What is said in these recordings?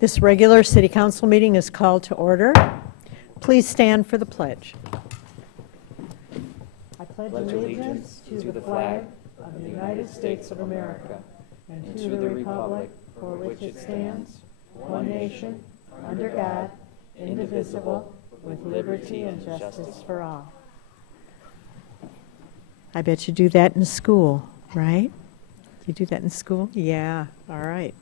This regular City Council meeting is called to order. Please stand for the pledge. I pledge allegiance to the flag of the United States of America and to the republic for which it stands, one nation, under God, indivisible, with liberty and justice for all. I bet you do that in school, right? You do that in school? Yeah, all right.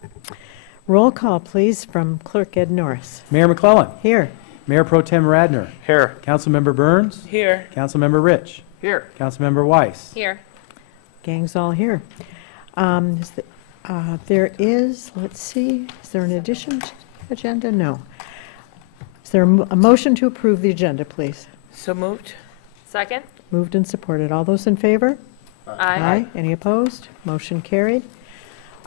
Roll call, please, from Clerk Ed Norris. Mayor McClellan. Here. Mayor Pro Tem Radner. Here. Councilmember Burns. Here. Councilmember Rich. Here. Councilmember Weiss. Here. Gang's all here. There is, let's see, is there an addition to the agenda? No. Is there a motion to approve the agenda, please? So moved. Second? Moved and supported. All those in favor? Aye. Any opposed? Motion carried.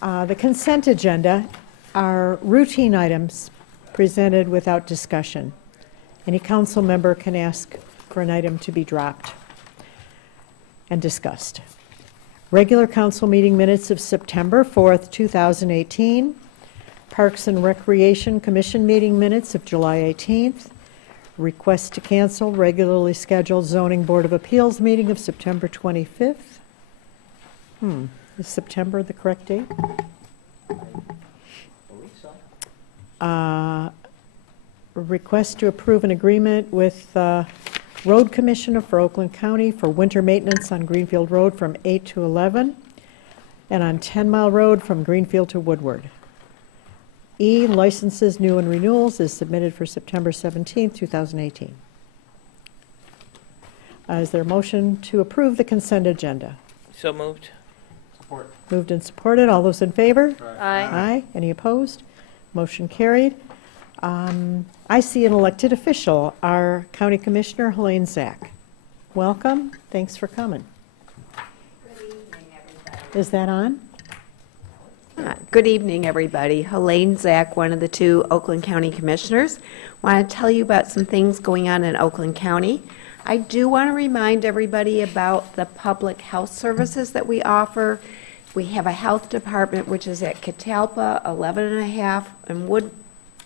The consent agenda are routine items presented without discussion. Any council member can ask for an item to be dropped and discussed. Regular council meeting minutes of September 4th, 2018. Parks and Recreation Commission meeting minutes of July 18th. Request to cancel regularly scheduled Zoning Board of Appeals meeting of September 25th. Is September the correct date? Request to approve an agreement with Road Commissioner for Oakland County for winter maintenance on Greenfield Road from 8 to 11 and on 10 Mile Road from Greenfield to Woodward. E, licenses, new and renewals, is submitted for September 17th, 2018. Is there a motion to approve the consent agenda? So moved. Support. Moved and supported. All those in favor? Aye. Aye. Any opposed? Motion carried. I see an elected official, our County Commissioner, Helene Zach. Welcome. Thanks for coming. Good evening, everybody. Is that on? Good evening, everybody. Helene Zach, one of the two Oakland County Commissioners. Want to tell you about some things going on in Oakland County. I do want to remind everybody about the public health services that we offer. We have a health department which is at Catalpa, 11.5, and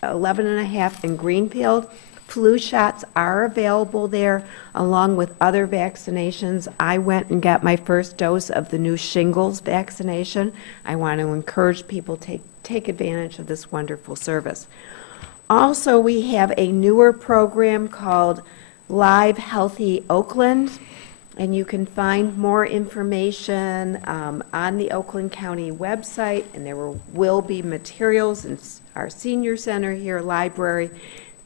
11.5 in Greenfield. Flu shots are available there, along with other vaccinations. I went and got my first dose of the new shingles vaccination. I want to encourage people to take advantage of this wonderful service. Also, we have a newer program called Live Healthy Oakland, and you can find more information on the Oakland County website, and there will be materials in our senior center here, library.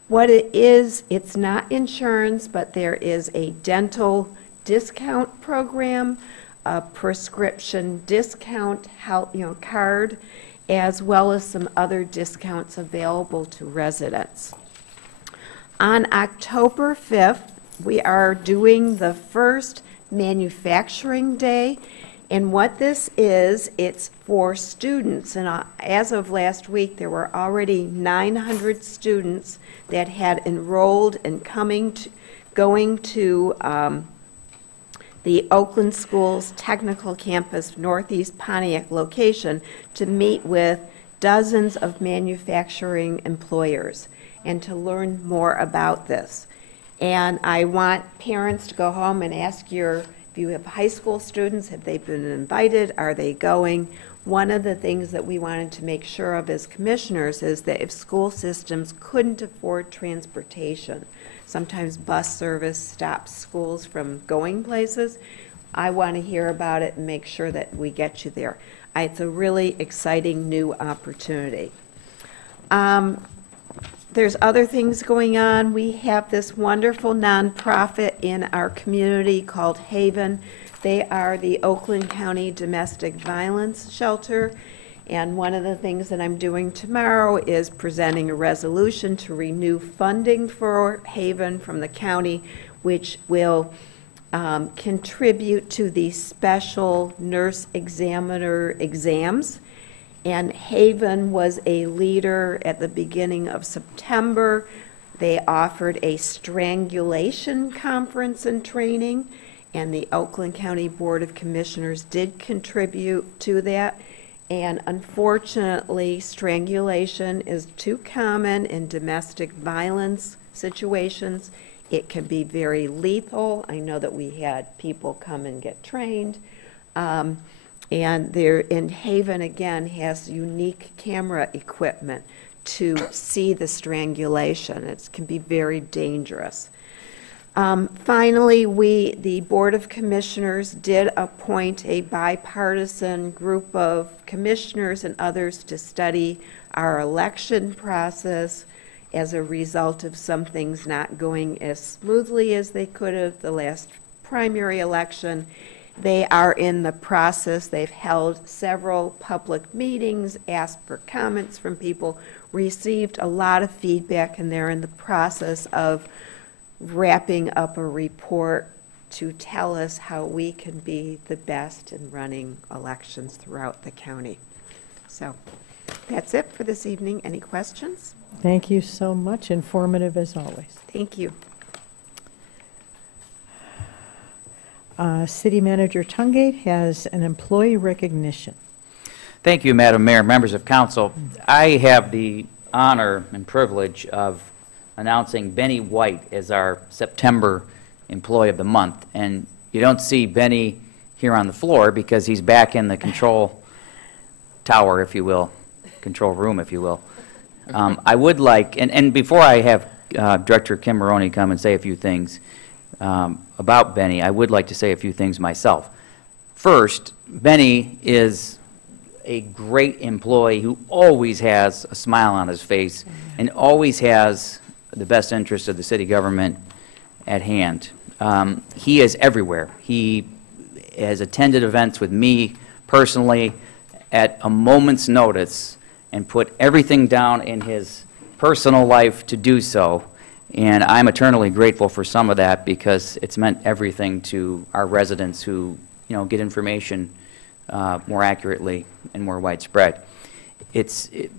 What it is, it's not insurance, but there is a dental discount program, a prescription discount card, as well as some other discounts available to residents. On October 5th, we are doing the first manufacturing day. And what this is, it's for students. And as of last week, there were already 900 students that had enrolled and going to the Oakland Schools Technical Campus Northeast Pontiac location to meet with dozens of manufacturing employers and to learn more about this. And I want parents to go home and ask if you have high school students, have they been invited? Are they going? One of the things that we wanted to make sure of as commissioners is that if school systems couldn't afford transportation, sometimes bus service stops schools from going places, I want to hear about it and make sure that we get you there. It's a really exciting new opportunity. There's other things going on. We have this wonderful nonprofit in our community called Haven. They are the Oakland County Domestic Violence Shelter. And one of the things that I'm doing tomorrow is presenting a resolution to renew funding for Haven from the county, which will contribute to the special nurse examiner exams. And Haven was a leader at the beginning of September. They offered a strangulation conference and training, and the Oakland County Board of Commissioners did contribute to that. And unfortunately, strangulation is too common in domestic violence situations. It can be very lethal. I know that we had people come and get trained. And there in Haven, again, has unique camera equipment to see the strangulation. It can be very dangerous. Finally, the Board of Commissioners did appoint a bipartisan group of commissioners and others to study our election process as a result of some things not going as smoothly as they could have the last primary election. They are in the process. They've held several public meetings, asked for comments from people, received a lot of feedback, and they're in the process of wrapping up a report to tell us how we can be the best in running elections throughout the county. So that's it for this evening. Any questions? Thank you so much. Informative as always. Thank you. City Manager Tungate has an employee recognition. Thank you, Madam Mayor, members of council. I have the honor and privilege of announcing Benny White as our September Employee of the Month. And you don't see Benny here on the floor because he's back in the control tower, if you will, control room, if you will. I would like, and before I have Director Kim Maroney come and say a few things about Benny, I would like to say a few things myself. First, Benny is a great employee who always has a smile on his face and always has the best interest of the city government at hand. He is everywhere. He has attended events with me personally at a moment's notice and put everything down in his personal life to do so. And I'm eternally grateful for some of that because it's meant everything to our residents who, get information more accurately and more widespread.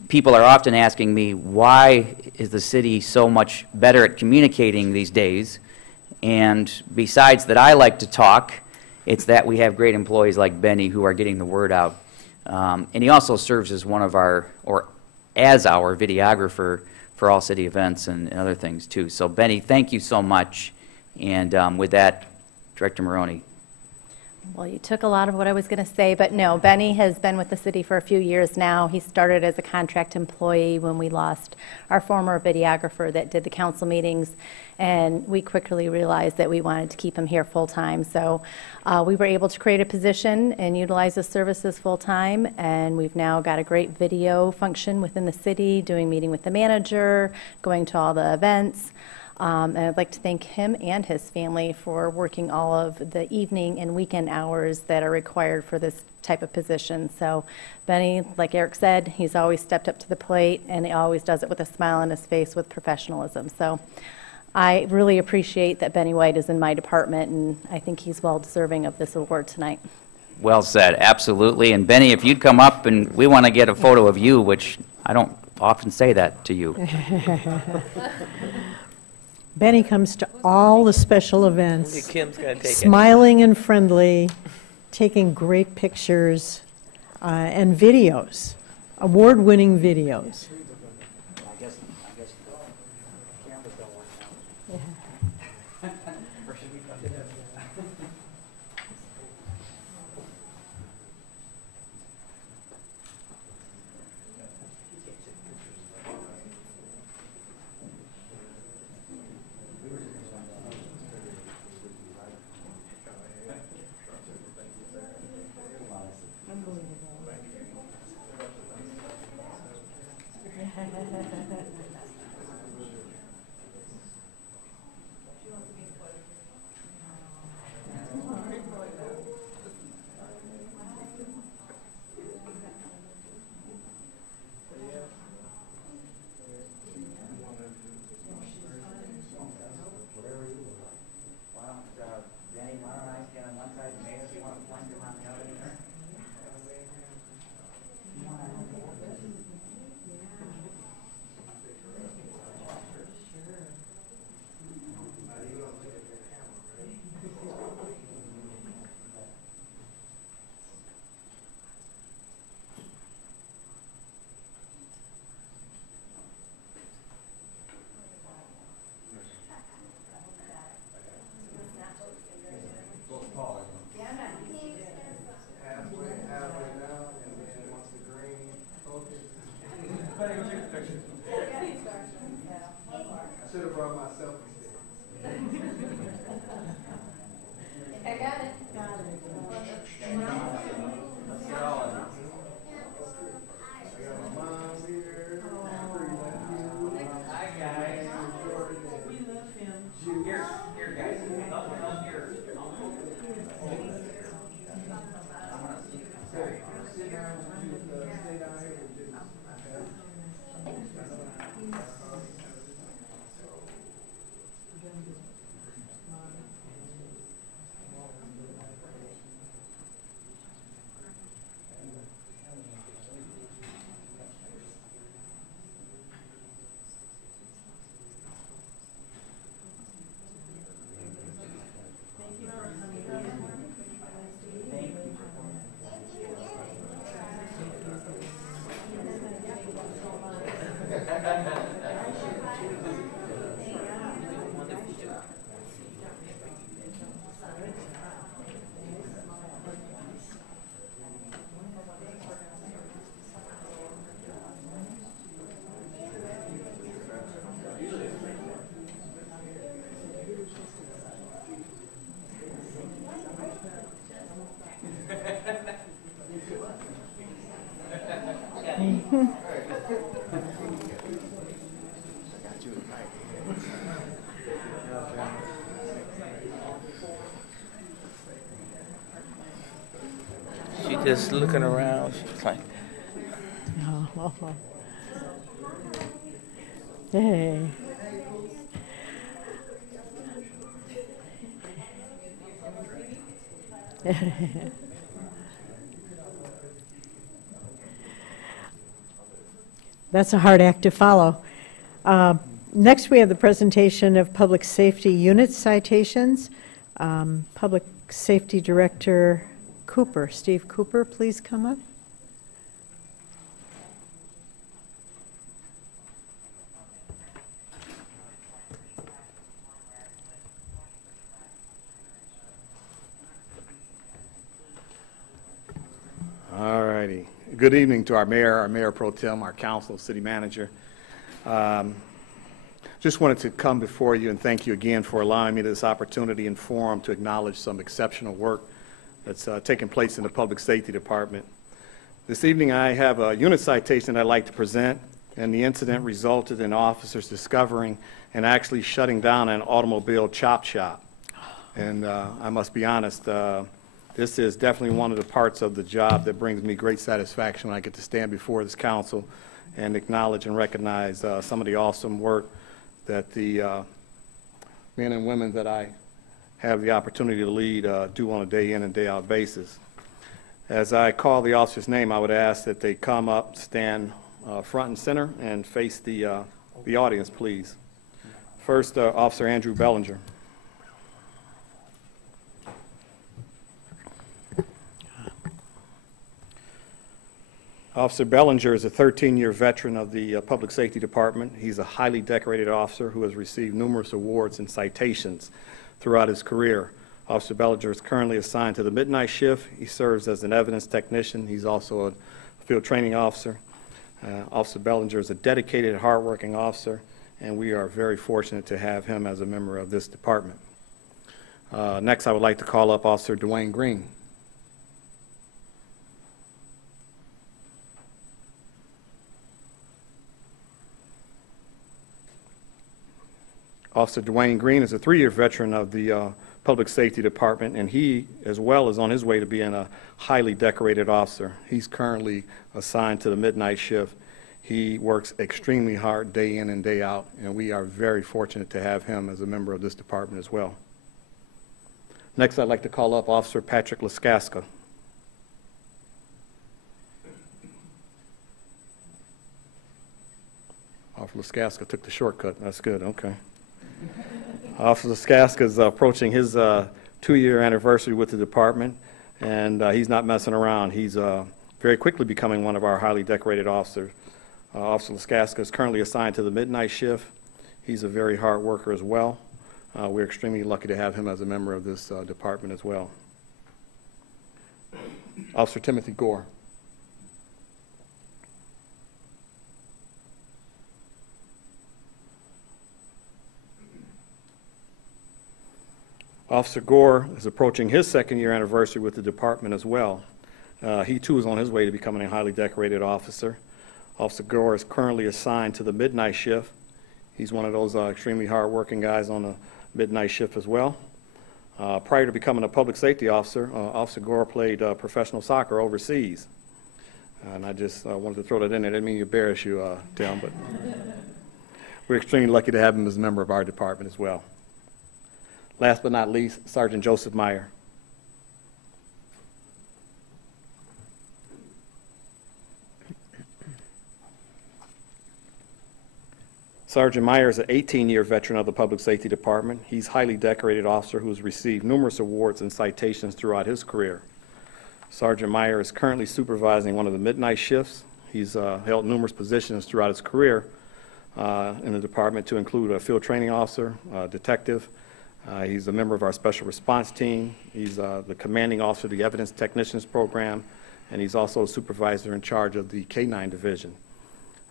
People are often asking me, why is the city so much better at communicating these days? And besides that I like to talk, it's that we have great employees like Benny who are getting the word out. And he also serves as as our videographer for all city events and other things too. So Benny, thank you so much. And with that, Director Maroney. Well, you took a lot of what I was going to say, but no, Benny has been with the city for a few years now. He started as a contract employee when we lost our former videographer that did the council meetings, and we quickly realized that we wanted to keep him here full-time. So we were able to create a position and utilize his services full-time, and we've now got a great video function within the city, doing meeting with the manager, going to all the events. And I'd like to thank him and his family for working all of the evening and weekend hours that are required for this type of position. So Benny, like Eric said, he's always stepped up to the plate, and he always does it with a smile on his face with professionalism. So I really appreciate that Benny White is in my department, and I think he's well deserving of this award tonight. Well said, absolutely. And Benny, if you'd come up and we want to get a photo of you, which I don't often say that to you. Benny comes to all the special events, Kim's gonna take smiling and friendly, taking great pictures and videos, award-winning videos. I guess cameras don't work now. Or should we cut it? Should have brought myself instead. She just looking around. She's like, Oh. Hey. That's a hard act to follow. Next, we have the presentation of Public Safety Unit citations. Public Safety Director Cooper, Steve Cooper, please come up. All righty. Good evening to our mayor pro tem, our council, city manager. Just wanted to come before you and thank you again for allowing me this opportunity and forum to acknowledge some exceptional work that's taking place in the Public Safety Department. This evening I have a unit citation I'd like to present, and the incident resulted in officers discovering and actually shutting down an automobile chop shop. And I must be honest, this is definitely one of the parts of the job that brings me great satisfaction when I get to stand before this council and acknowledge and recognize some of the awesome work that the men and women that I have the opportunity to lead do on a day in and day out basis. As I call the officer's name, I would ask that they come up, stand front and center, and face the audience, please. First, Officer Andrew Bellinger. Officer Bellinger is a 13-year veteran of the Public Safety Department. He's a highly decorated officer who has received numerous awards and citations throughout his career. Officer Bellinger is currently assigned to the midnight shift. He serves as an evidence technician. He's also a field training officer. Officer Bellinger is a dedicated, hardworking officer, and we are very fortunate to have him as a member of this department. Next, I would like to call up Officer Dwayne Green. Officer Dwayne Green is a 3-year veteran of the Public Safety Department, and he, as well, is on his way to being a highly decorated officer. He's currently assigned to the midnight shift. He works extremely hard day in and day out, and we are very fortunate to have him as a member of this department as well. Next, I'd like to call up Officer Patrick Laskaska. Officer Laskaska took the shortcut. That's good. Okay. Officer Laskaska is approaching his 2-year anniversary with the department, and he's not messing around. He's very quickly becoming one of our highly decorated officers. Officer Laskaska is currently assigned to the midnight shift. He's a very hard worker as well. We're extremely lucky to have him as a member of this department as well. Officer Timothy Gore. Officer Gore is approaching his second-year anniversary with the department as well. He, too, is on his way to becoming a highly decorated officer. Officer Gore is currently assigned to the midnight shift. He's one of those extremely hard-working guys on the midnight shift as well. Prior to becoming a public safety officer, Officer Gore played professional soccer overseas. And I just wanted to throw that in there. I didn't mean to embarrass you, Tim, but we're extremely lucky to have him as a member of our department as well. Last but not least, Sergeant Joseph Meyer. Sergeant Meyer is an 18-year veteran of the Public Safety Department. He's a highly decorated officer who has received numerous awards and citations throughout his career. Sergeant Meyer is currently supervising one of the midnight shifts. He's held numerous positions throughout his career in the department, to include a field training officer, detective. He's a member of our special response team. He's the commanding officer of the evidence technicians program, and he's also a supervisor in charge of the K-9 division.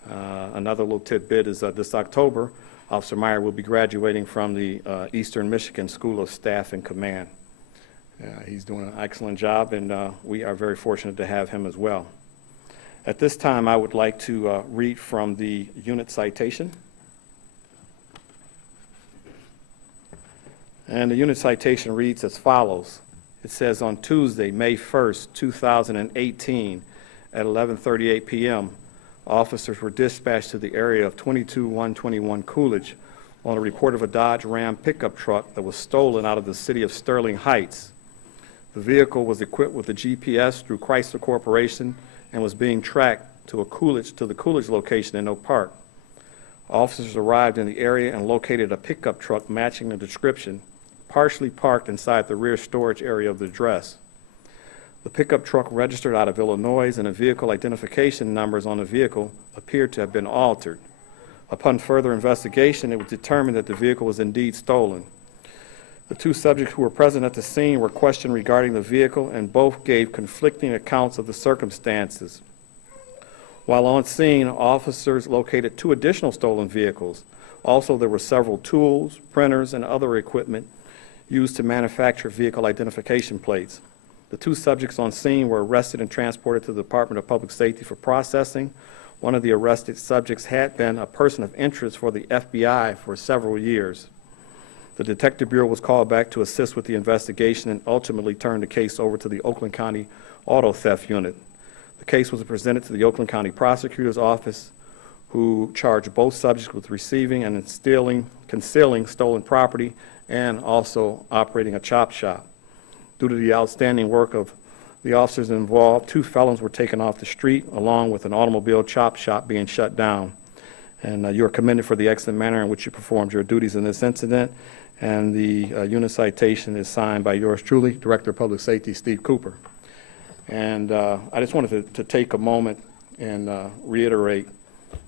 Another little tidbit is this October, Officer Meyer will be graduating from the Eastern Michigan School of Staff and Command. He's doing an excellent job, and we are very fortunate to have him as well. At this time, I would like to read from the unit citation. And the unit citation reads as follows. It says, on Tuesday, May 1st, 2018, at 11:38 p.m., officers were dispatched to the area of 22121 Coolidge on a report of a Dodge Ram pickup truck that was stolen out of the city of Sterling Heights. The vehicle was equipped with a GPS through Chrysler Corporation and was being tracked to the Coolidge location in Oak Park. Officers arrived in the area and located a pickup truck matching the description, partially parked inside the rear storage area of the address. The pickup truck registered out of Illinois, and the vehicle identification numbers on the vehicle appeared to have been altered. Upon further investigation, it was determined that the vehicle was indeed stolen. The two subjects who were present at the scene were questioned regarding the vehicle, and both gave conflicting accounts of the circumstances. While on scene, officers located 2 additional stolen vehicles. Also, there were several tools, printers, and other equipment used to manufacture vehicle identification plates. The 2 subjects on scene were arrested and transported to the Department of Public Safety for processing. One of the arrested subjects had been a person of interest for the FBI for several years. The Detective Bureau was called back to assist with the investigation and ultimately turned the case over to the Oakland County Auto Theft Unit. The case was presented to the Oakland County Prosecutor's Office, who charged both subjects with receiving and concealing stolen property and also operating a chop shop. Due to the outstanding work of the officers involved, 2 felons were taken off the street, along with an automobile chop shop being shut down. And you are commended for the excellent manner in which you performed your duties in this incident. And the unit citation is signed by yours truly, Director of Public Safety, Steve Cooper. And I just wanted to take a moment and reiterate,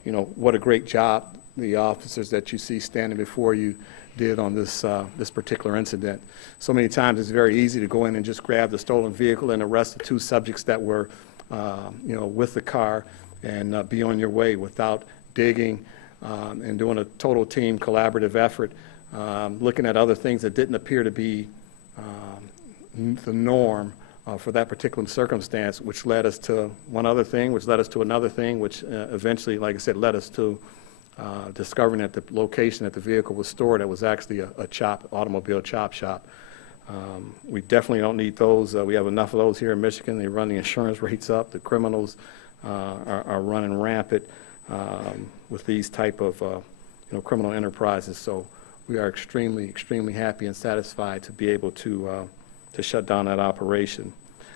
what a great job the officers that you see standing before you did on this particular incident. So many times it's very easy to go in and just grab the stolen vehicle and arrest the 2 subjects that were, with the car and be on your way without digging and doing a total team collaborative effort, looking at other things that didn't appear to be the norm for that particular circumstance, which led us to one other thing, which led us to another thing, which eventually, like I said, led us to discovering that the location that the vehicle was stored at was actually a automobile chop shop. We definitely don't need those. We have enough of those here in Michigan. They run the insurance rates up. The criminals are running rampant with these type of criminal enterprises. So we are extremely, extremely happy and satisfied to be able to shut down that operation.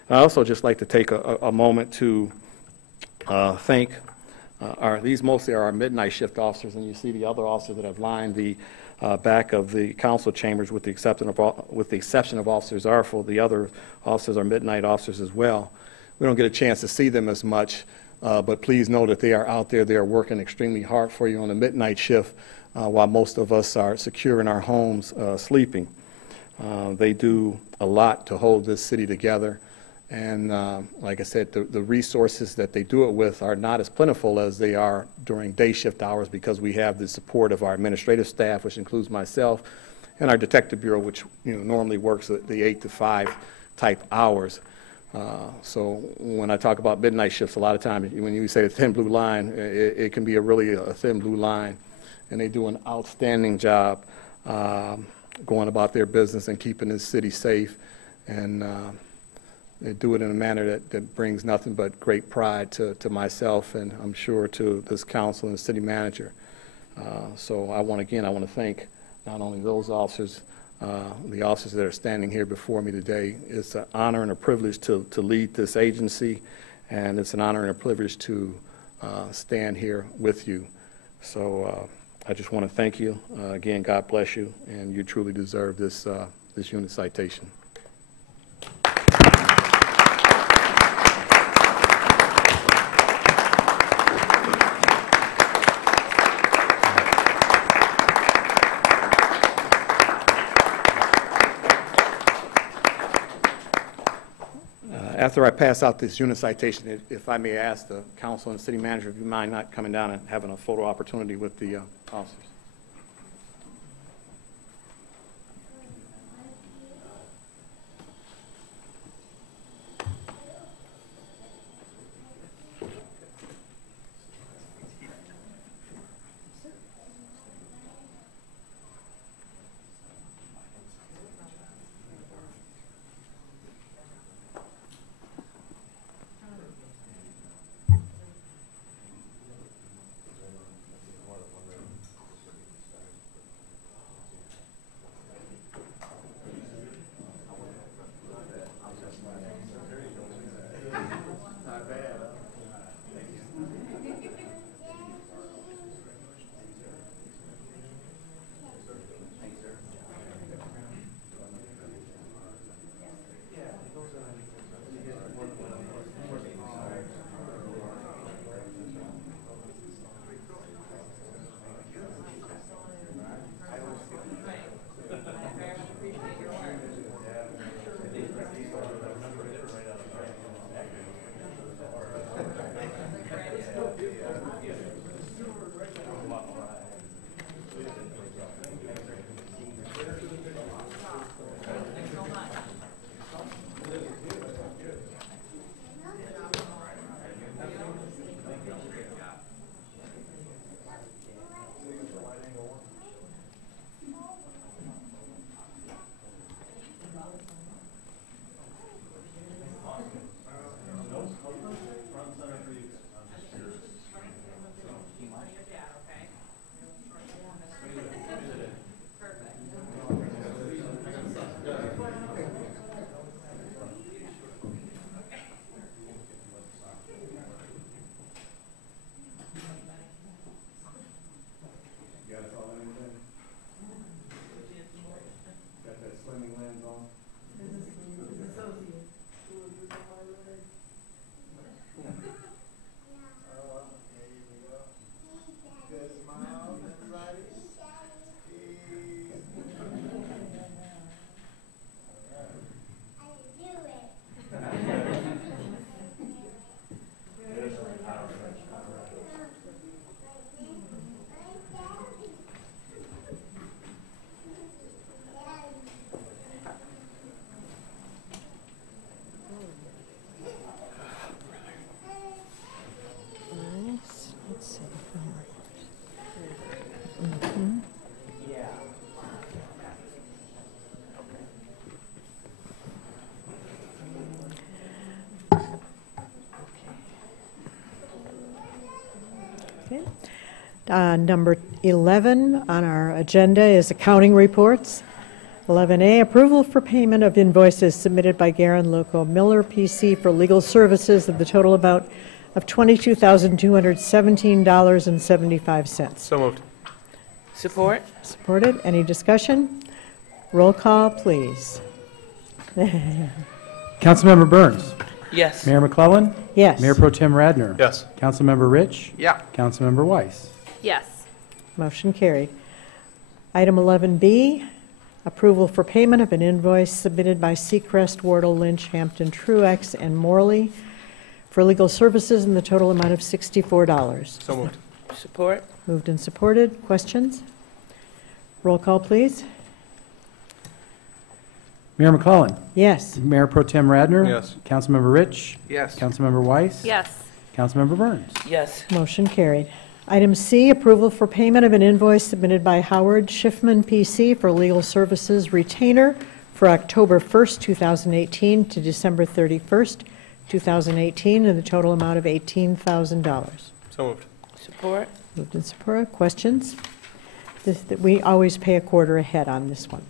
I also just like to take a moment to thank these mostly are our midnight shift officers, and you see the other officers that have lined the back of the council chambers, with the exception of Officers Arful. The other officers are midnight officers as well. We don't get a chance to see them as much, but please know that they are out there. They are working extremely hard for you on the midnight shift, while most of us are secure in our homes sleeping. They do a lot to hold this city together. And like I said, the resources that they do it with are not as plentiful as they are during day shift hours, because we have the support of our administrative staff, which includes myself, and our Detective Bureau, which normally works the 8 to 5 type hours. So when I talk about midnight shifts, a lot of times when you say the thin blue line, it can be really a thin blue line, and they do an outstanding job going about their business and keeping this city safe, and they do it in a manner that brings nothing but great pride to myself, and I'm sure to this council and the city manager. So I want to thank not only those officers, the officers that are standing here before me today. It's an honor and a privilege to lead this agency, and it's an honor and a privilege to stand here with you. So I just want to thank you. Again, God bless you, and you truly deserve this unit citation. After I pass out this unit citation, if I may ask the council and city manager, if you mind not coming down and having a photo opportunity with the officers. Number 11 on our agenda is accounting reports. 11A, approval for payment of invoices submitted by Garin Loco Miller PC for legal services of the total amount of $22,217.75. So moved. Support? Supported. Any discussion? Roll call, please. Councilmember Burns. Yes. Mayor McClellan. Yes. Mayor Pro Tem Radner. Yes. Councilmember Rich. Yeah. Councilmember Weiss. Yes. Motion carried. Item 11B, approval for payment of an invoice submitted by Seacrest, Wardle, Lynch, Hampton, Truex, and Morley for legal services in the total amount of $64. So moved. Support? Moved and supported. Questions? Roll call, please. Mayor McClellan. Yes. Mayor Pro Tem Radner. Yes. Councilmember Rich. Yes. Councilmember Weiss. Yes. Councilmember Burns. Yes. Motion carried. Item C, approval for payment of an invoice submitted by Howard Schiffman, PC, for legal services retainer for October 1st, 2018 to December 31st, 2018, in the total amount of $18,000. So moved. Support. Moved and supported. Questions? We always pay a quarter ahead on this one.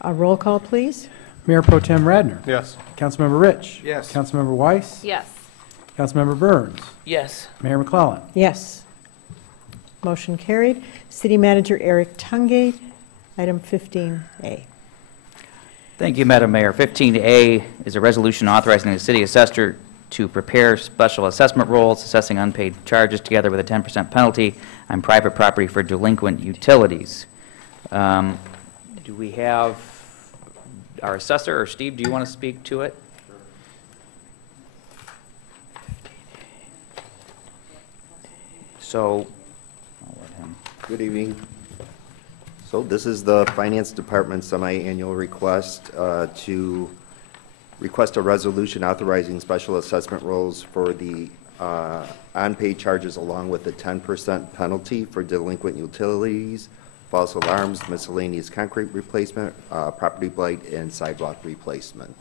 A roll call, please. Mayor Pro Tem Radner. Yes. Councilmember Rich. Yes. Councilmember Weiss. Yes. Councilmember Burns. Yes. Mayor McClellan. Yes. Motion carried. City Manager Eric Tungate, item 15A. Thank you, Madam Mayor. 15A is a resolution authorizing the city assessor to prepare special assessment rolls, assessing unpaid charges together with a 10% penalty on private property for delinquent utilities. Do we have our assessor, or Steve, do you want to speak to it? So, I'll let him. Good evening. So this is the Finance Department semi-annual request to request a resolution authorizing special assessment rolls for the unpaid charges along with the 10% penalty for delinquent utilities, false alarms, miscellaneous concrete replacement, property blight, and sidewalk replacement.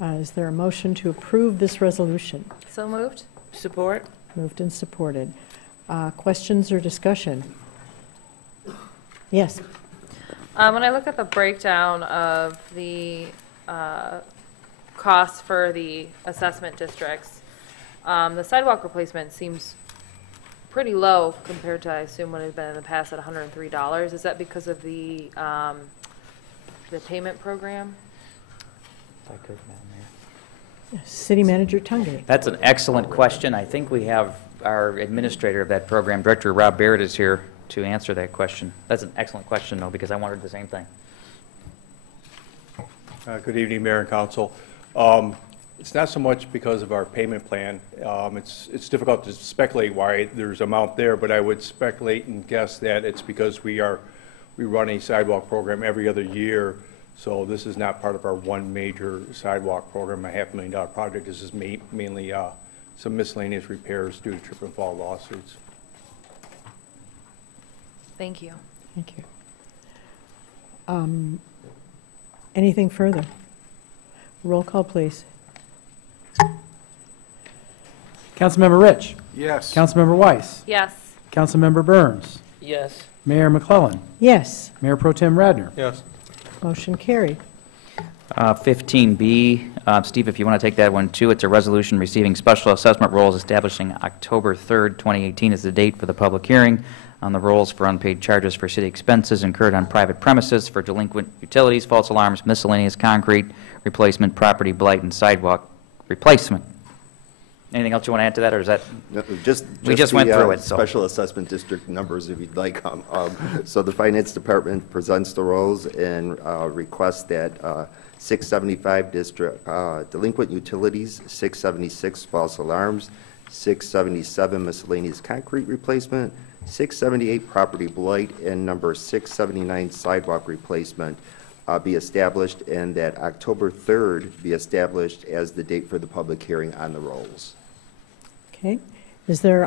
Right. Is there a motion to approve this resolution? So moved? Support. Moved and supported. Questions or discussion? Yes. When I look at the breakdown of the costs for the assessment districts, the sidewalk replacement seems pretty low compared to, I assume, what it had been in the past at $103. Is that because of the payment program? If I could, Madam Mayor. City Manager Tungate. That's an excellent question. I think we have our administrator of that program, Director Rob Barrett, is here to answer that question. That's an excellent question, though, because I wondered the same thing. Good evening, Mayor and Council. It's not so much because of our payment plan. It's difficult to speculate why there's amount there, but I would speculate and guess that it's because we run a sidewalk program every other year, so this is not part of our one major sidewalk program, a $500,000 project. This is mainly some miscellaneous repairs due to trip and fall lawsuits. Thank you. Thank you. Anything further? Roll call, please. Councilmember Rich. Yes. Councilmember Weiss. Yes. Councilmember Burns. Yes. Mayor McClellan. Yes. Mayor Pro Tem Radner. Yes. Motion carried. 15B, Steve, if you want to take that one too, it's a resolution receiving special assessment rolls establishing October 3rd, 2018 as the date for the public hearing on the rolls for unpaid charges for city expenses incurred on private premises for delinquent utilities, false alarms, miscellaneous concrete replacement, property blight, and sidewalk replacement. Anything else you want to add to that, or is that? No, We just went the, through it, so. Special assessment district numbers, if you'd like. So the Finance Department presents the rolls and requests that 675 district delinquent utilities, 676 false alarms, 677 miscellaneous concrete replacement, 678 property blight, and number 679 sidewalk replacement be established, and that October 3rd be established as the date for the public hearing on the rolls. Okay. Is there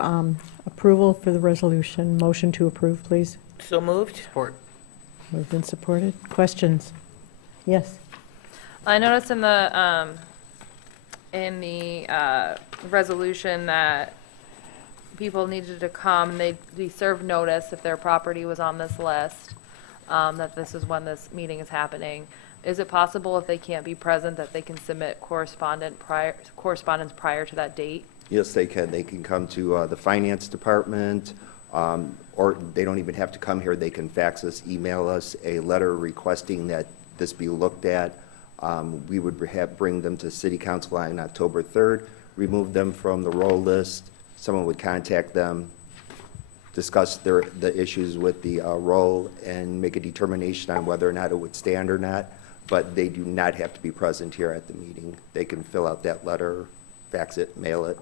approval for the resolution? Motion to approve, please. So moved. Support. Moved and supported. Questions? Yes. I noticed in the resolution that people needed to come, they'd be served notice if their property was on this list, that this is when this meeting is happening. Is it possible, if they can't be present, that they can submit correspondence prior to that date? Yes, they can. They can come to the Finance Department, or they don't even have to come here. They can fax us, email us a letter requesting that this be looked at. We would bring them to City Council on October 3rd, remove them from the roll list. Someone would contact them, discuss the issues with the roll, and make a determination on whether or not it would stand or not. But they do not have to be present here at the meeting. They can fill out that letter, fax it, mail it,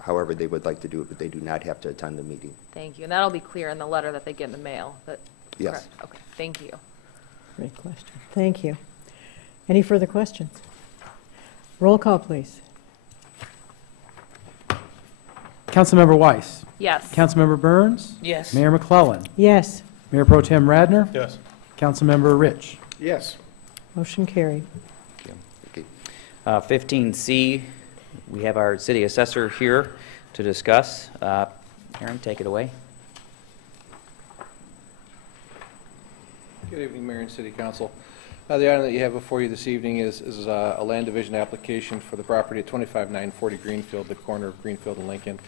however they would like to do it, but they do not have to attend the meeting. Thank you. And that'll be clear in the letter that they get in the mail. Yes. Correct. Okay, thank you. Great question. Thank you. Any further questions? Roll call, please. Councilmember Weiss. Yes. Councilmember Burns. Yes. Mayor McClellan. Yes, Mayor Pro Tem Radner. Yes. Councilmember Rich. Yes. motion carried. Okay. 15C, we have our city assessor here to discuss. Aaron, take it away. Good evening, Mayor and City Council. The item that you have before you this evening is a land division application for the property at 25940 Greenfield, the corner of Greenfield and Lincoln.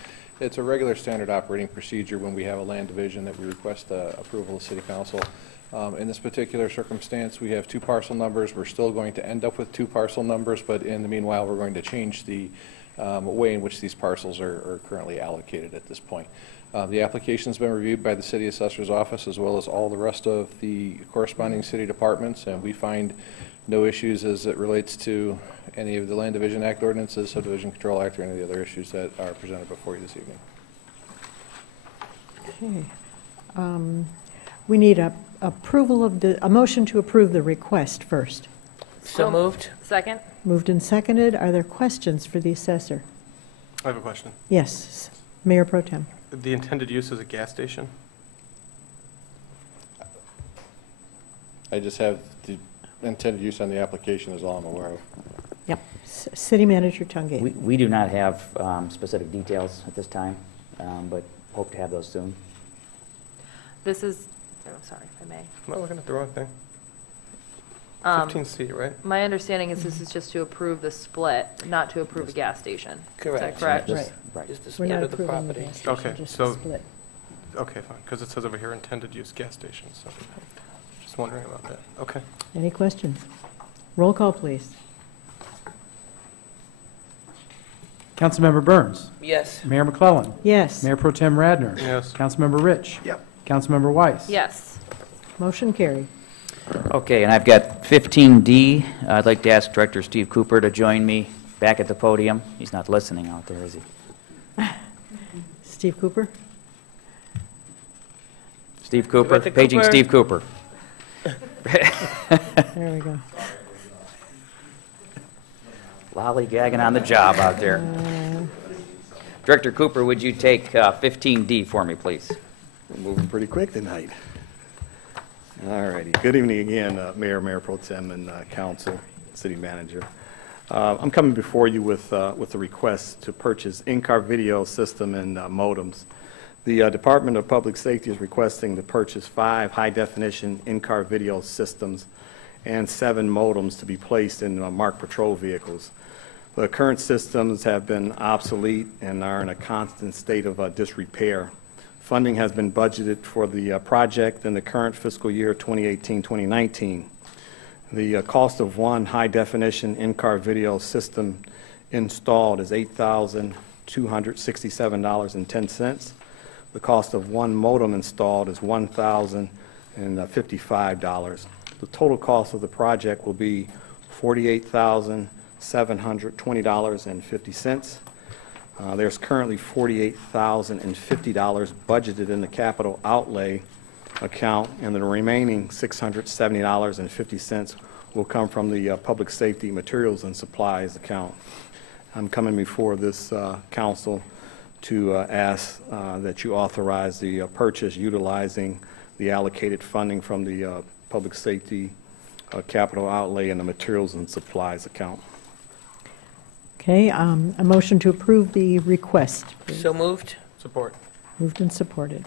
It's a regular standard operating procedure when we have a land division that we request approval of City Council. In this particular circumstance, we have two parcel numbers. We're still going to end up with two parcel numbers, but in the meanwhile, we're going to change the way in which these parcels are currently allocated at this point. The application's been reviewed by the City Assessor's Office as well as all the rest of the corresponding city departments, and we find no issues as it relates to any of the Land Division Act ordinances, Subdivision Control Act, or any of the other issues that are presented before you this evening. Okay. We need a motion to approve the request first. So moved. Second? Moved and seconded. Are there questions for the assessor? I have a question. Yes, Mayor Pro Tem. The intended use is a gas station? I just have the intended use on the application is all I'm aware of. Yep. City Manager Tungate. We do not have specific details at this time, but hope to have those soon. This is, oh, sorry, if I may. Am I looking at the wrong thing? 15C, right? My understanding is this is just to approve the split, not to approve a gas station. Correct. Is that correct? Right. Right. Just the We're split not of the approving the property. gas station, Okay, just so- the split. Okay, fine, because it says over here intended use gas station, so just wondering about that. Okay. Any questions? Roll call, please. Councilmember Burns. Yes. Mayor McClellan. Yes, Mayor Pro Tem Radner. Yes. Councilmember Rich. Yep. Councilmember Weiss. Yes. motion carried. Okay, and I've got 15D. I'd like to ask Director Steve Cooper to join me back at the podium. He's not listening out there, is he? Steve Cooper? Steve Cooper, Director paging Cooper. Steve Cooper. There we go. Lollygagging on the job out there. Director Cooper, would you take 15D for me, please? We're moving pretty quick tonight. All righty. Good evening again, Mayor Pro Tem, and Council, City Manager. I'm coming before you with a request to purchase in-car video system and modems. The Department of Public Safety is requesting to purchase 5 high-definition in-car video systems and 7 modems to be placed in marked patrol vehicles. The current systems have been obsolete and are in a constant state of disrepair. Funding has been budgeted for the project in the current fiscal year 2018-2019. The cost of one high-definition in-car video system installed is $8,267.10. The cost of one modem installed is $1,055. The total cost of the project will be $48,720.50. There's currently $48,050 budgeted in the capital outlay account, and the remaining $670.50 will come from the Public Safety Materials and Supplies account. I'm coming before this council to ask that you authorize the purchase utilizing the allocated funding from the Public Safety Capital Outlay and the Materials and Supplies account. Okay, a motion to approve the request. please. So moved. Support. Moved and supported.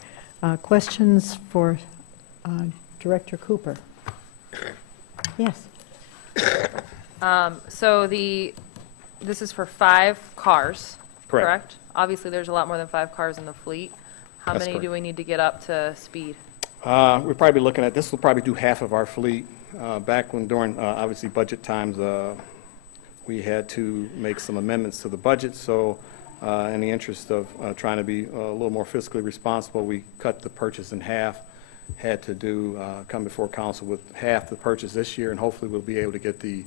Questions for Director Cooper? Yes. So this is for 5 cars, Correct. correct? Obviously, there's a lot more than 5 cars in the fleet. How That's many do correct. we need to get up to speed? We're probably looking at, this will probably do half of our fleet. Back when during, obviously, budget times, we had to make some amendments to the budget, so in the interest of trying to be a little more fiscally responsible, we cut the purchase in half, had to come before council with half the purchase this year, and hopefully we'll be able to get the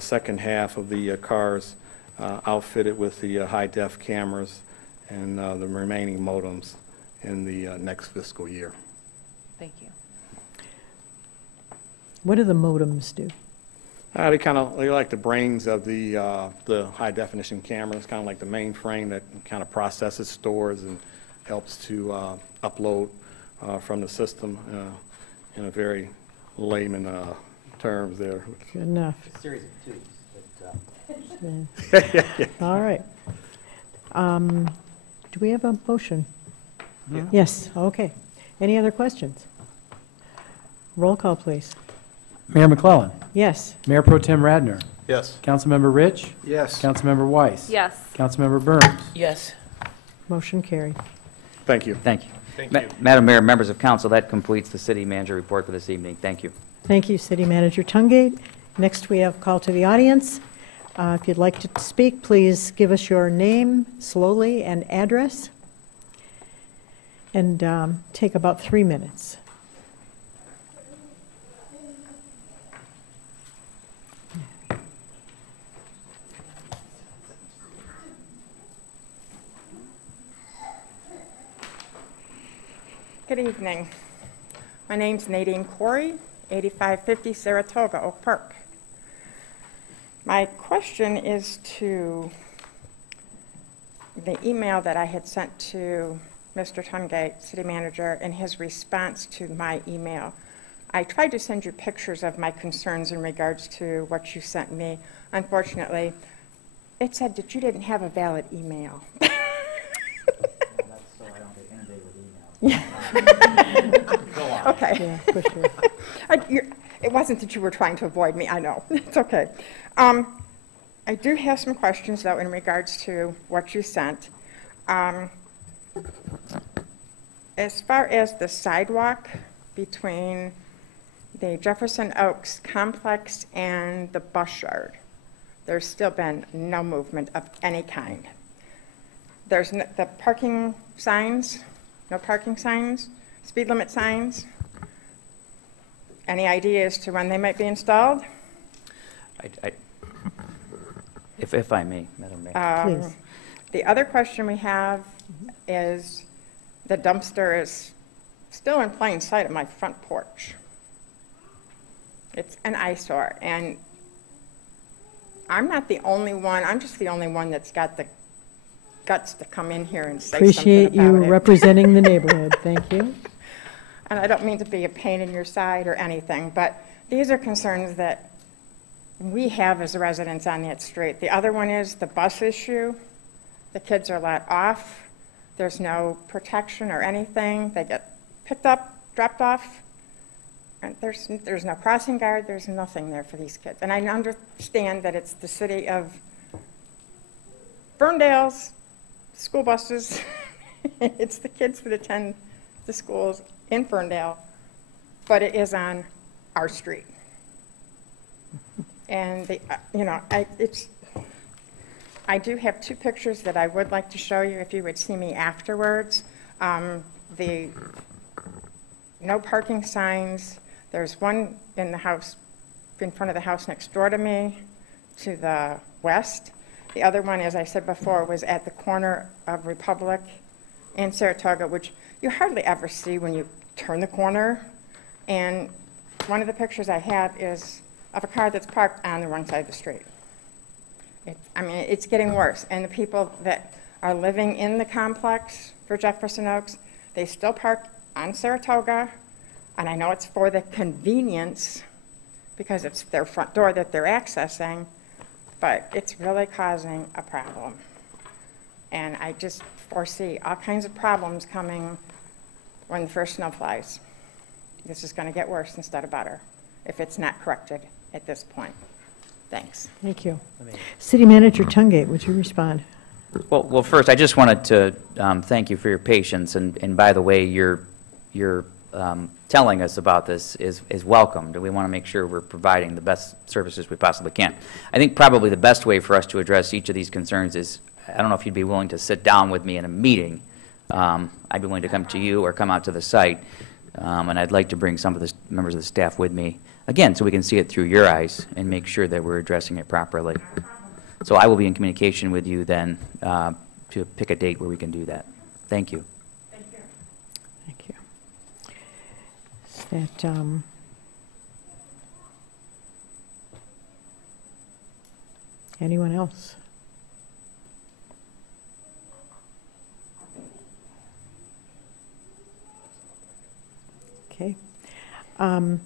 second half of the cars outfitted with the high-def cameras and the remaining modems in the next fiscal year. Thank you. What do the modems do? They like the brains of the high-definition cameras, kind of like the mainframe that kind of processes, stores, and helps to upload from the system in a very layman terms there. Good enough. Series of tubes. All right. Do we have a motion? Yes, okay. Any other questions? Roll call, please. Mayor McClellan. Yes. Mayor Pro Tem Radner. Yes. Councilmember Rich. Yes. Councilmember Weiss. Yes. Councilmember Burns. Yes. Motion carried. Thank you. Thank you. Thank you. Madam Mayor, members of council, that completes the city manager report for this evening. Thank you. Thank you, City Manager Tungate. Next, we have call to the audience. If you'd like to speak, please give us your name slowly and address, and take about 3 minutes. Good evening. My name's Nadine Corey, 8550 Saratoga, Oak Park. My question is to the email that I had sent to Mr. Tungate, City Manager, in his response to my email. I tried to send you pictures of my concerns in regards to what you sent me. Unfortunately, it said that you didn't have a valid email. Okay. Yeah, for sure. It wasn't that you were trying to avoid me, I know. It's okay. I do have some questions, though, in regards to what you sent. As far as the sidewalk between the Jefferson Oaks complex and the bus yard, there's still been no movement of any kind. There's the parking signs, no parking signs, speed limit signs. Any idea as to when they might be installed? If I may, Madam Mayor. Please. The other question we have is the dumpster is still in plain sight of my front porch. It's an eyesore, and I'm not the only one, I'm just the only one that's got the guts to come in here and say something about it. Appreciate you representing the neighborhood. Thank you. And I don't mean to be a pain in your side or anything, but these are concerns that we have as residents on that street. The other one is the bus issue. The kids are let off. There's no protection or anything. They get picked up, dropped off, and there's no crossing guard. There's nothing there for these kids. And I understand that it's the city of Ferndale's school buses. It's the kids that attend the schools in Ferndale, but it is on our street. And I do have two pictures that I would like to show you if you would see me afterwards. The no parking signs. There's one in the house, in front of the house next door to me, to the west. The other one, as I said before, was at the corner of Republic and Saratoga, which you hardly ever see when you turn the corner. And one of the pictures I have is of a car that's parked on the wrong side of the street. It's getting worse. And the people that are living in the complex for Jefferson Oaks, they still park on Saratoga. And I know it's for the convenience because it's their front door that they're accessing, but it's really causing a problem. And I just foresee all kinds of problems coming when the first snow flies. This is going to get worse instead of better if it's not corrected at this point. Thanks. Thank you. City Manager Tungate, would you respond? Well, first, I just wanted to thank you for your patience, and by the way, your telling us about this is welcomed, and we want to make sure we're providing the best services we possibly can. I think probably the best way for us to address each of these concerns is, I don't know if you'd be willing to sit down with me in a meeting. I'd be willing to come to you or come out to the site, and I'd like to bring some of the members of the staff with me, again, so we can see it through your eyes and make sure that we're addressing it properly. So I will be in communication with you then to pick a date where we can do that. Thank you. Thank you. Is that, Anyone else? Okay. I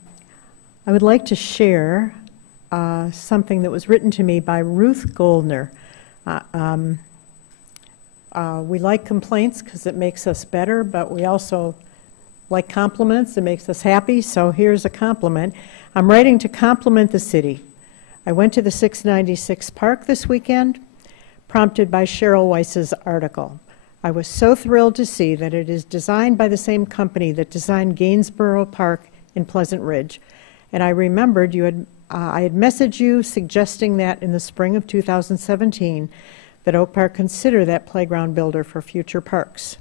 would like to share something that was written to me by Ruth Goldner. We like complaints because it makes us better, but we also like compliments. It makes us happy, so here's a compliment. I'm writing to compliment the city. I went to the 696 Park this weekend, prompted by Cheryl Weiss's article. I was so thrilled to see that it is designed by the same company that designed Gainsborough Park in Pleasant Ridge. And I remembered I had messaged you suggesting that in the spring of 2017 that Oak Park consider that playground builder for future parks.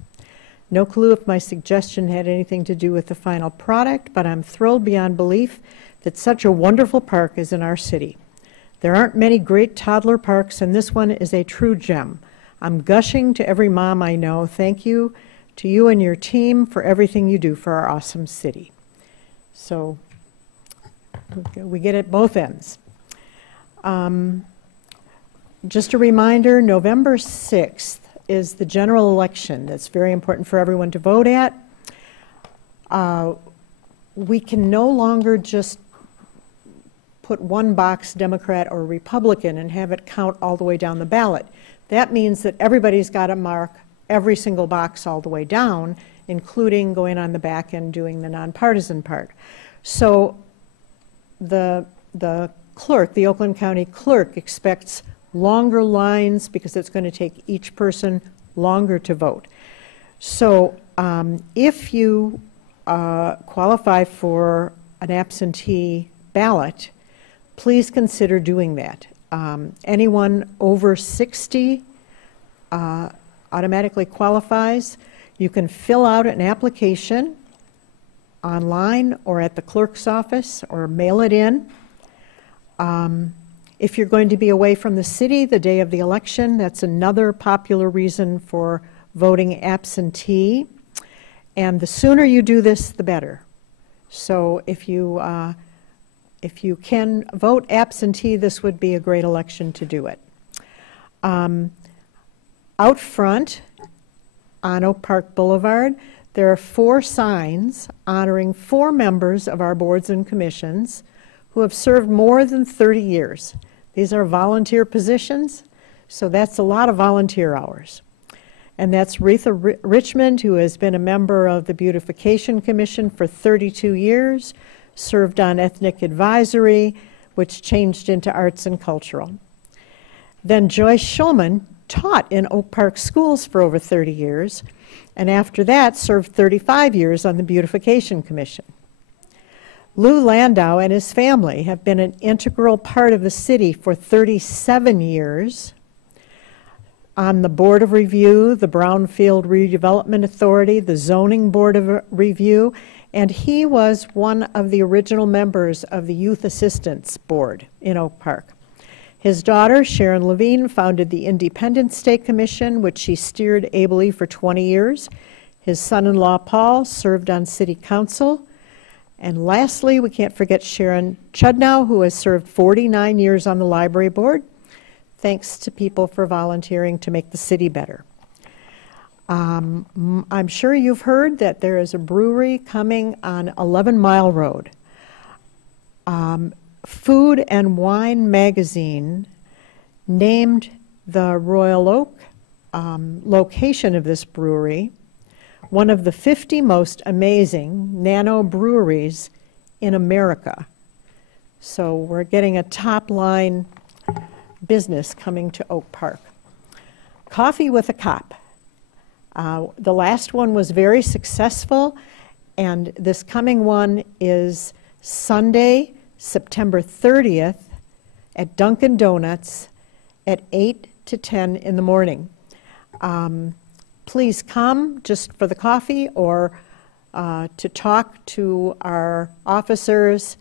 No clue if my suggestion had anything to do with the final product, but I'm thrilled beyond belief that such a wonderful park is in our city. There aren't many great toddler parks, and this one is a true gem. I'm gushing to every mom I know. Thank you to you and your team for everything you do for our awesome city. So we get at both ends. Just a reminder, November 6th is the general election. That's very important for everyone to vote at. We can no longer just put one box, Democrat or Republican, and have it count all the way down the ballot. That means that everybody's got to mark every single box all the way down, including going on the back and doing the nonpartisan part. So the clerk, the Oakland County clerk, expects longer lines because it's going to take each person longer to vote. So if you qualify for an absentee ballot, please consider doing that. Anyone over 60 automatically qualifies. You can fill out an application online or at the clerk's office or mail it in. If you're going to be away from the city the day of the election, that's another popular reason for voting absentee. And the sooner you do this, the better. So if you can vote absentee, this would be a great election to do it. Out front on Oak Park Boulevard, there are 4 signs honoring 4 members of our boards and commissions who have served more than 30 years. These are volunteer positions, so that's a lot of volunteer hours. And that's Retha Richmond, who has been a member of the Beautification Commission for 32 years, served on Ethnic Advisory, which changed into Arts and Cultural. Then Joyce Schulman taught in Oak Park schools for over 30 years, and after that served 35 years on the Beautification Commission. Lou Landau and his family have been an integral part of the city for 37 years. On the Board of Review, the Brownfield Redevelopment Authority, the Zoning Board of Review, and he was one of the original members of the Youth Assistance Board in Oak Park. His daughter, Sharon Levine, founded the Independent State Commission, which she steered ably for 20 years. His son-in-law, Paul, served on City Council. And lastly, we can't forget Sharon Chudnow, who has served 49 years on the Library Board. Thanks to people for volunteering to make the city better. I'm sure you've heard that there is a brewery coming on 11 Mile Road. Food and Wine magazine named the Royal Oak location of this brewery one of the 50 most amazing nano breweries in America. So we're getting a top-line business coming to Oak Park. Coffee with a Cop. The last one was very successful, and this coming one is Sunday, September 30th at Dunkin' Donuts at 8 to 10 in the morning. Please come just for the coffee or to talk to our officers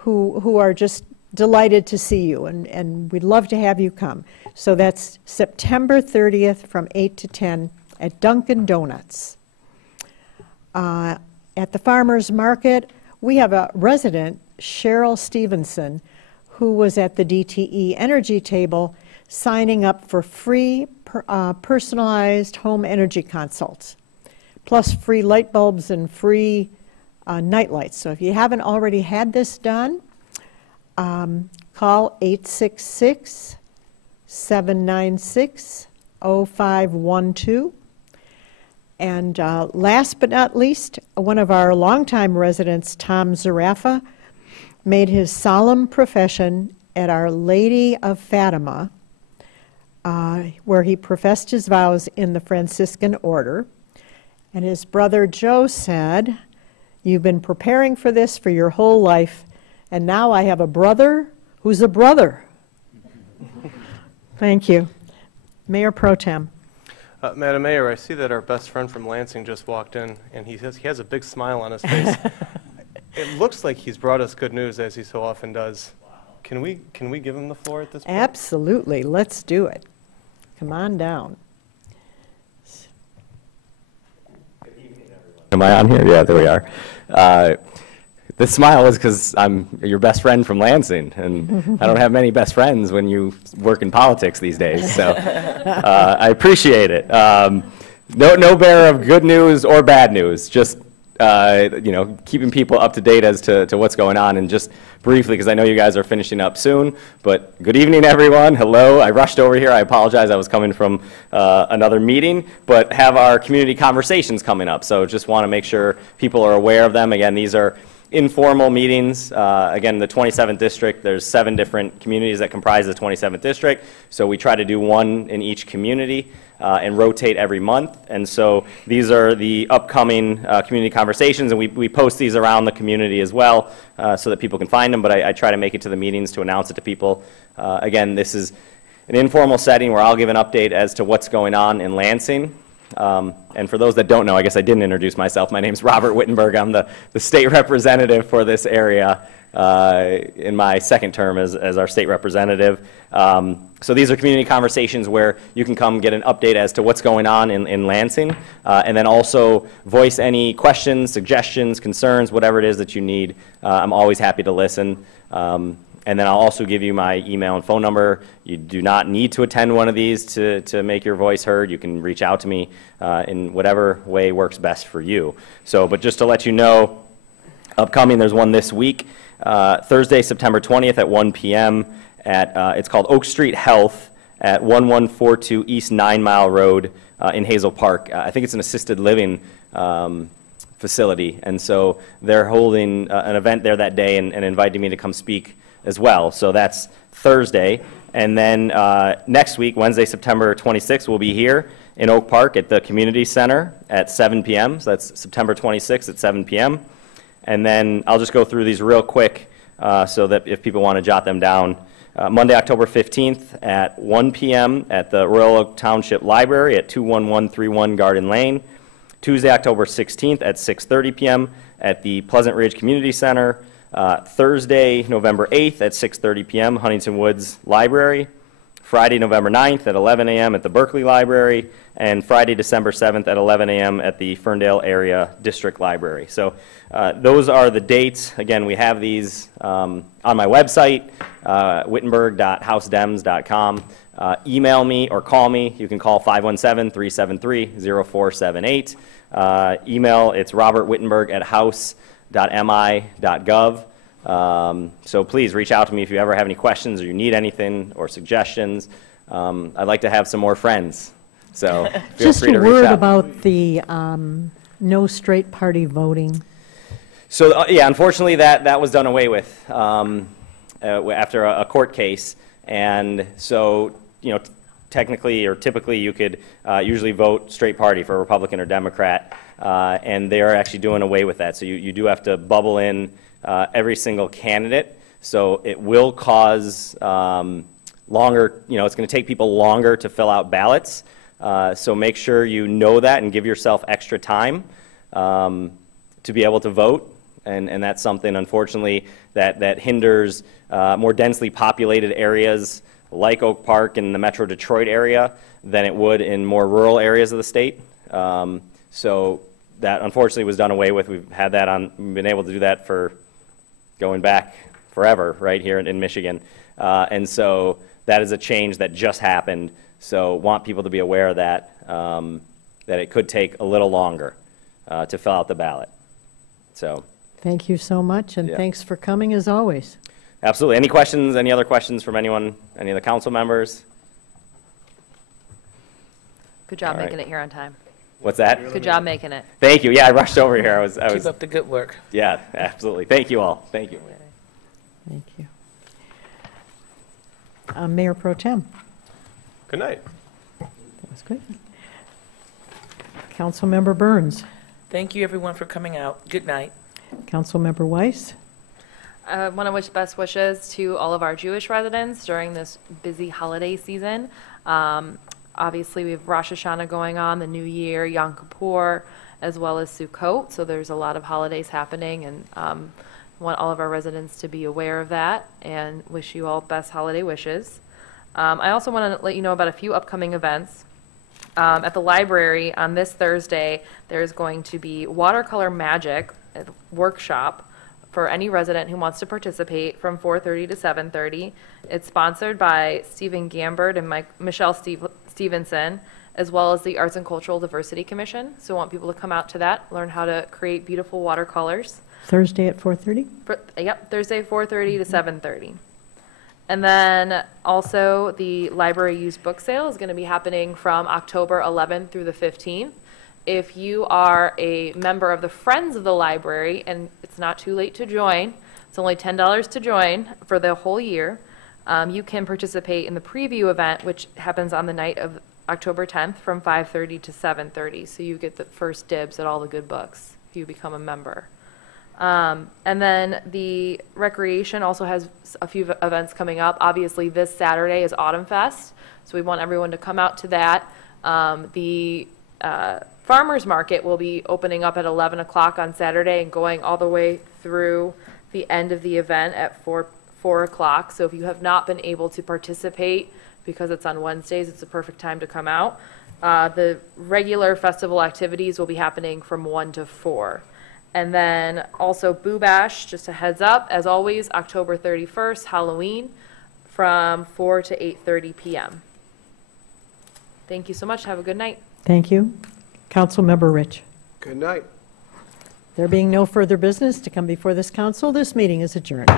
who are just delighted to see you, and we'd love to have you come. So that's September 30th from 8 to 10 at Dunkin' Donuts. At the Farmers Market, we have a resident Cheryl Stevenson, who was at the DTE Energy Table signing up for free personalized home energy consults, plus free light bulbs and free night lights. So if you haven't already had this done, call 866-796-0512. And last but not least, one of our longtime residents, Tom Zarafa, made his solemn profession at Our Lady of Fatima, where he professed his vows in the Franciscan order. And his brother Joe said, "You've been preparing for this for your whole life, and now I have a brother who's a brother." Thank you. Mayor Pro Tem. Madam Mayor, I see that our best friend from Lansing just walked in, and he has a big smile on his face. It looks like he's brought us good news, as he so often does. Can we give him the floor at this point? Absolutely. Let's do it. Come on down. Am I on here? Yeah, there we are. This smile is because I'm your best friend from Lansing, and I don't have many best friends when you work in politics these days, so I appreciate it. No bearer of good news or bad news, just keeping people up to date as to what's going on. And just briefly, because I know you guys are finishing up soon, but good evening, everyone. Hello. I rushed over here. I apologize. I was coming from another meeting, but have our community conversations coming up. So just want to make sure people are aware of them. Again, these are informal meetings. Again, the 27th district, there's 7 different communities that comprise the 27th district. So we try to do one in each community and rotate every month. And so these are the upcoming community conversations, and we post these around the community as well so that people can find them. But I try to make it to the meetings to announce it to people. Again, this is an informal setting where I'll give an update as to what's going on in Lansing. And for those that don't know, I guess I didn't introduce myself. My name is Robert Wittenberg. I'm the state representative for this area in my second term as our state representative. So these are community conversations where you can come get an update as to what's going on in Lansing, and then also voice any questions, suggestions, concerns, whatever it is that you need. I'm always happy to listen. And then I'll also give you my email and phone number. You do not need to attend one of these to make your voice heard. You can reach out to me in whatever way works best for you. So, but just to let you know, upcoming, there's one this week, Thursday, September 20th at 1 p.m. at, it's called Oak Street Health at 1142 East 9 Mile Road in Hazel Park. I think it's an assisted living facility. And so they're holding an event there that day and inviting me to come speak as well. So that's Thursday. And then next week, Wednesday, September 26th, we'll be here in Oak Park at the Community Center at 7 p.m. So that's September 26th at 7 p.m. And then I'll just go through these real quick so that if people want to jot them down. Monday, October 15th at 1 p.m. at the Royal Oak Township Library at 21131 Garden Lane. Tuesday, October 16th at 6:30 p.m. at the Pleasant Ridge Community Center. Thursday, November 8th at 6:30 p.m. Huntington Woods Library. Friday, November 9th at 11 a.m. at the Berkeley Library. And Friday, December 7th at 11 a.m. at the Ferndale Area District Library. So those are the dates. Again, we have these on my website, wittenberg.housedems.com. Email me or call me. You can call 517-373-0478. Email, it's robertwittenberg@house.mi.gov. So please reach out to me if you ever have any questions or you need anything or suggestions. I'd like to have some more friends. So feel Just free to a reach word out. about the no straight party voting. So yeah, unfortunately that was done away with after a court case. And so, technically or typically you could usually vote straight party for a Republican or Democrat. And they're actually doing away with that. So you do have to bubble in every single candidate. So it will cause longer, it's going to take people longer to fill out ballots. So make sure you know that and give yourself extra time to be able to vote. And that's something, unfortunately, that hinders more densely populated areas like Oak Park and the Metro Detroit area than it would in more rural areas of the state. So that, unfortunately, was done away with. We've had that on, we've been able to do that for going back forever right here in Michigan. And so that is a change that just happened. So want people to be aware of that, that it could take a little longer to fill out the ballot. So. Thank you so much, and Yeah. thanks for coming as always. Absolutely. Any questions, any other questions from anyone, any of the council members? Good job All right. making it here on time. What's that? Good job making it. Thank you. Yeah, I rushed over here. I was, Keep up the good work. yeah, absolutely. Thank you all. Thank you. Thank you. Mayor Pro Tem. Good night. That was good. Councilmember Burns. Thank you, everyone, for coming out. Good night. Councilmember Weiss. I want to wish best wishes to all of our Jewish residents during this busy holiday season. Obviously, we have Rosh Hashanah going on, the New Year, Yom Kippur, as well as Sukkot. So there's a lot of holidays happening, and want all of our residents to be aware of that and wish you all best holiday wishes. I also want to let you know about a few upcoming events. At the library on this Thursday, there's going to be watercolor magic workshop for any resident who wants to participate from 4:30 to 7:30. It's sponsored by Stephen Gambert and Michelle Stevenson, as well as the Arts and Cultural Diversity Commission. So I want people to come out to that, learn how to create beautiful watercolors. Thursday at 4:30? Yep, Thursday 4:30 to 7:30. And then also the library used book sale is going to be happening from October 11th through the 15th. If you are a member of the Friends of the Library, and it's not too late to join, it's only $10 to join for the whole year, you can participate in the preview event, which happens on the night of October 10th from 5:30 to 7:30. So you get the first dibs at all the good books if you become a member. And then the recreation also has a few events coming up. Obviously, this Saturday is Autumn Fest, so we want everyone to come out to that. The Farmers Market will be opening up at 11 o'clock on Saturday and going all the way through the end of the event at 4 o'clock. So if you have not been able to participate because it's on Wednesdays, it's a perfect time to come out. The regular festival activities will be happening from 1 to 4. And then also Boo Bash, just a heads up, as always, October 31st, Halloween, from 4 to 8:30 p.m. Thank you so much. Have a good night. Thank you. Councilmember Rich. Good night. There being no further business to come before this council, this meeting is adjourned.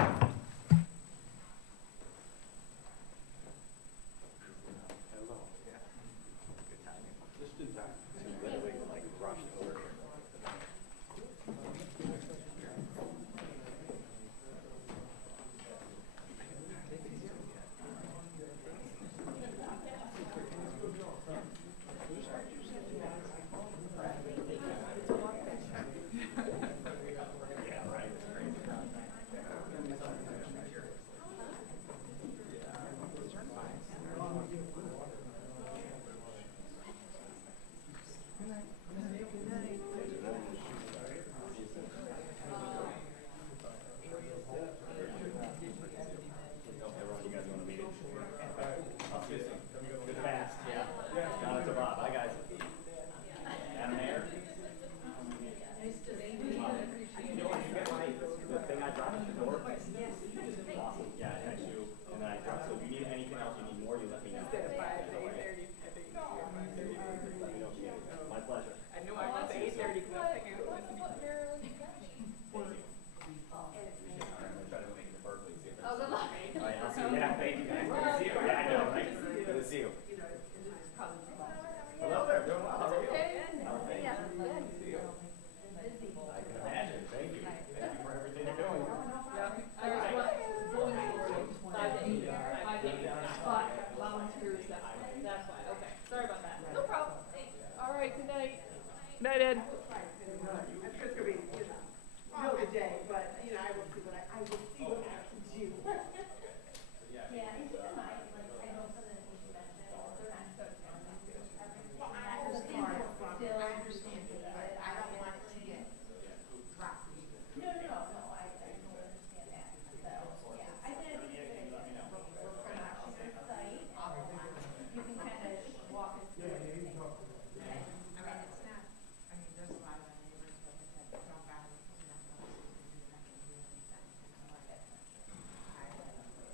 Night, Ed. I'm sure it's going to be, middle of the day, but, I will see what I will see what happens to you.